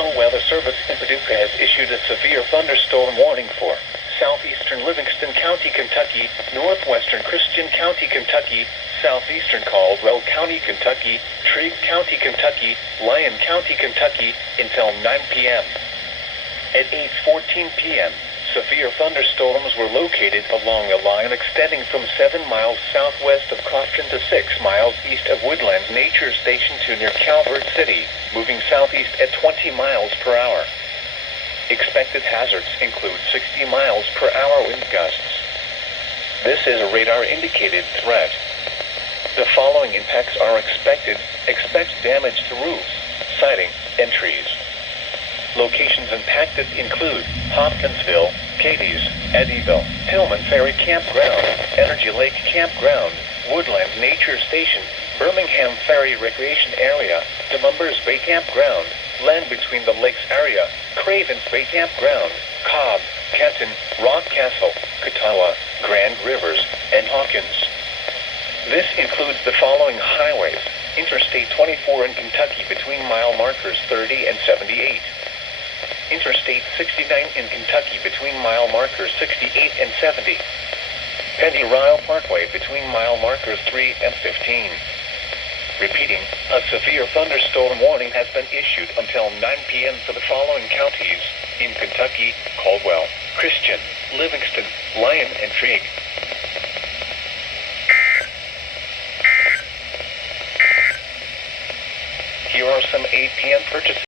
National Weather Service in Paducah has issued a severe thunderstorm warning for southeastern Livingston County, Kentucky, northwestern Christian County, Kentucky, southeastern Caldwell County, Kentucky, Trigg County, Kentucky, Lyon County, Kentucky, until 9 p.m. At 8:14 p.m., severe thunderstorms were located along a line extending from 7 miles southwest of Crofton to 6 miles east of Woodlands Nature Station to near Calvert City, moving southeast at 20 miles per hour. Expected hazards include 60 miles per hour wind gusts. This is a radar-indicated threat. The following impacts are expected. Expect damage to roofs, siding, and trees. Locations impacted include Hopkinsville, Cadiz, Eddyville, Tillman Ferry Campground, Energy Lake Campground, Woodlands Nature Station, Birmingham Ferry Recreation Area, DeMumbers Bay Campground, Land Between the Lakes Area, Cravens Bay Campground, Cobb, Kenton, Rock Castle, Catawba, Grand Rivers, and Hawkins. This includes the following highways: Interstate 24 in Kentucky between mile markers 30 and 78. Interstate 69 in Kentucky between mile markers 68 and 70. Penny-Ryle Parkway between mile markers 3 and 15. Repeating, a severe thunderstorm warning has been issued until 9 p.m. for the following counties in Kentucky: Caldwell, Christian, Livingston, Lyon, and Trigg. Here are some 8 p.m. purchases.